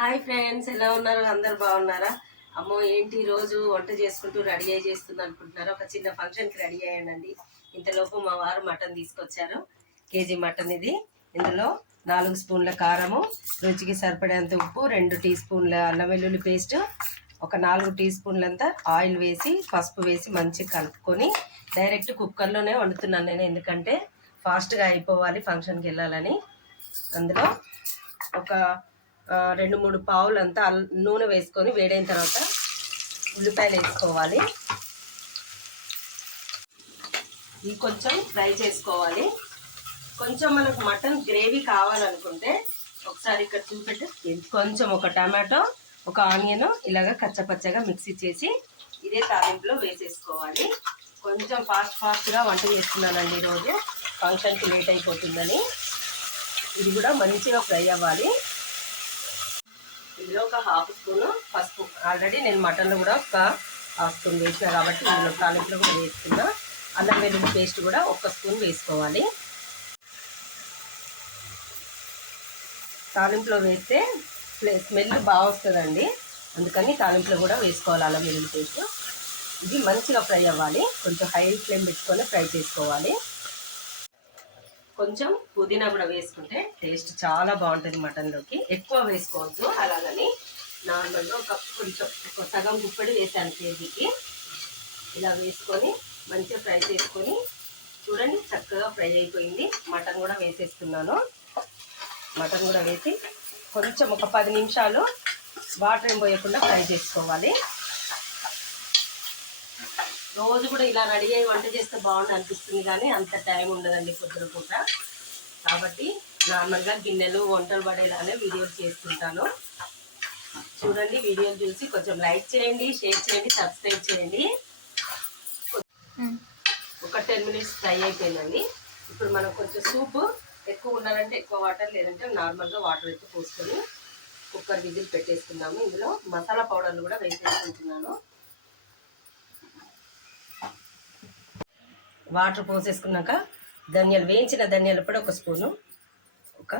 Hi friends, ఎలా ఉన్నారు? అందరు బాగున్నారా? అమ్మో ఏంటి రోజు వంట చేసుకుంటూ రెడీ అయ్యి చేస్తుంది అనుకుంటున్నారు. ఒక చిన్న ఫంక్షన్కి రెడీ అయ్యానండి. ఇంతలోపు మా వారు మటన్ తీసుకొచ్చారు. కేజీ మటన్ ఇది. ఇందులో 4 స్పూన్ల కారము, రుచికి సరిపడేంత ఉప్పు, 2 టీ స్పూన్ల అల్లం వెల్లుల్లి పేస్ట్, ఒక 4 టీ స్పూన్లంత ఆయిల్ వేసి పసుపు వేసి మంచిగా కలుపుకొని డైరెక్ట్ కుక్కర్లోనే వండుతున్నాను నేను, ఎందుకంటే ఫాస్ట్గా అయిపోవాలి ఫంక్షన్కి వెళ్ళాలని. అందులో ఒక 2-3 పావులంతా నూనె వేసుకొని వేడైన తర్వాత ఉల్లిపాయలు వేసుకోవాలి. ఇవి కొంచెం ఫ్రై చేసుకోవాలి. కొంచెం మనకు మటన్ గ్రేవీ కావాలనుకుంటే ఒకసారి ఇక్కడ చూపెట్టి కొంచెం ఒక టమాటో, ఒక ఆనియన్ ఇలాగ కచ్చపచ్చగా మిక్సీ చేసి ఇదే తాలింపులో వేసేసుకోవాలి. కొంచెం ఫాస్ట్గా వంట చేస్తున్నానండి ఈరోజు, ఫంక్షన్కి లేట్ అయిపోతుందని. ఇది కూడా మంచిగా ఫ్రై అవ్వాలి. ఇందులో ఒక 1/2 స్పూన్ పసుపు, ఆల్రెడీ నేను మటన్లో కూడా ఒక 1/2 స్పూన్ వేసిన కాబట్టి ఇందులో తాలింపులో కూడా వేసుకున్నా. అల్లం వెల్లుల్లి పేస్ట్ కూడా 1 స్పూన్ వేసుకోవాలి. తాలింపులో వేస్తే స్మెల్ బాగా వస్తుందండి, అందుకని తాలింపులో కూడా వేసుకోవాలి అల్లం వెల్లుల్లి పేస్ట్. ఇది మంచిగా ఫ్రై అవ్వాలి. కొంచెం హై ఫ్లేమ్ పెట్టుకొని ఫ్రై చేసుకోవాలి. కొంచెం పుదీనా కూడా వేసుకుంటే టేస్ట్ చాలా బాగుంటుంది మటన్లోకి. ఎక్కువ వేసుకోవద్దు, అలాగని నార్మల్గా కొంచెం సగం గుప్పడి వేసాను కేజీకి. ఇలా వేసుకొని మంచిగా ఫ్రై చేసుకొని చూడండి, చక్కగా ఫ్రై అయిపోయింది. మటన్ కూడా వేసేస్తున్నాను. మటన్ కూడా వేసి కొంచెం ఒక 10 నిమిషాలు వాటర్ ఏం పోయకుండా ఫ్రై చేసుకోవాలి. రోజు కూడా ఇలా రెడీ అయ్యి వంట చేస్తే బాగుంది అనిపిస్తుంది, కానీ అంత టైం ఉండదండి పొద్దున పూట. కాబట్టి నార్మల్గా గిన్నెలు వంటలు పడేలానే వీడియోలు చేస్తుంటాను. చూడండి, వీడియోలు చూసి కొంచెం లైక్ చేయండి, షేర్ చేయండి, సబ్స్క్రైబ్ చేయండి. ఒక 10 మినిట్స్ ఫ్రై అయిపోయిందండి. ఇప్పుడు మనం కొంచెం సూప్ ఎక్కువ ఉండాలంటే ఎక్కువ వాటర్, లేదంటే నార్మల్గా వాటర్ ఎత్తి పోసుకొని కుక్కర్ విజిల్ పెట్టేసుకున్నాము. ఇందులో మసాలా పౌడర్లు కూడా వేసేసుకుంటున్నాను. వాటర్ పోసేసుకున్నాక ధనియాలు, వేయించిన ధనియాల పొడి 1 స్పూను, ఒక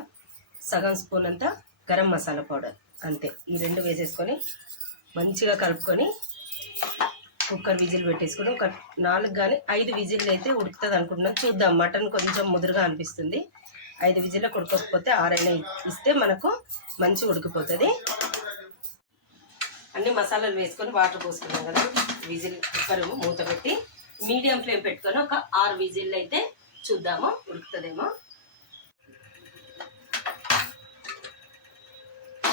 సగం స్పూన్ అంతా గరం మసాలా పౌడర్, అంతే. ఈ 2 వేసేసుకొని మంచిగా కలుపుకొని కుక్కర్ విజిల్ పెట్టేసుకొని ఒక 4 కానీ 5 విజిల్లు అయితే ఉడుకుతుంది అనుకుంటున్నాను. చూద్దాం, మటన్ కొంచెం ముదురుగా అనిపిస్తుంది. 5 విజిల్లకు ఉడకకపోతే 6 ఇస్తే మనకు మంచిగా ఉడికిపోతుంది. అన్ని మసాలాలు వేసుకొని వాటర్ పోసుకున్నాం కదా, విజిల్ కుక్కర్ మూత పెట్టి మీడియం ఫ్లేమ్ పెట్టుకొని ఒక 6 విజిల్లు అయితే చూద్దాము, ఉడుకుతుందేమో.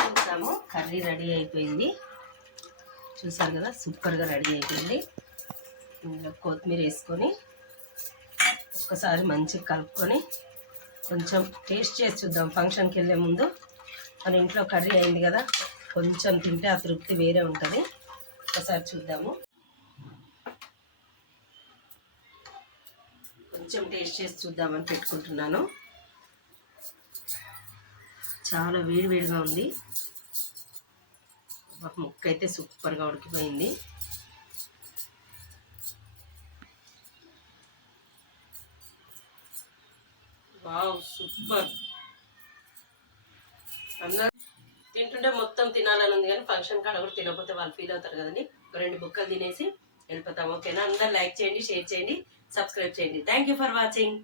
చూసాము, కర్రీ రెడీ అయిపోయింది. చూసారు కదా, సూపర్గా రెడీ అయిపోయింది. ఇందులో కొత్తిమీర వేసుకొని ఒక్కసారి మంచిగా కలుపుకొని కొంచెం టేస్ట్ చేసి చూద్దాం. ఫంక్షన్కి వెళ్ళే ముందు మన ఇంట్లో కర్రీ అయింది కదా, కొంచెం తింటే ఆ తృప్తి వేరే ఉంటుంది. ఒకసారి చూద్దాము. కొంచెం టేస్ట్ చేసి చూద్దామని పెట్టుకుంటున్నాను. చాలా వేడివేడిగా ఉంది. ముక్క అయితే సూపర్గా ఉడికిపోయింది. Wow, super. అందరూ తింటుంటే మొత్తం తినాలని ఉంది, కానీ ఫంక్షన్ కాడ కూడా తినకపోతే వాళ్ళు ఫీల్ అవుతారు కదండి. 2 బుక్కలు తినేసి వెళ్ళిపోతాం. ఓకేనా? అందరూ లైక్ చేయండి, షేర్ చేయండి, సబ్స్క్రైబ్ చేయండి. Thank you for watching.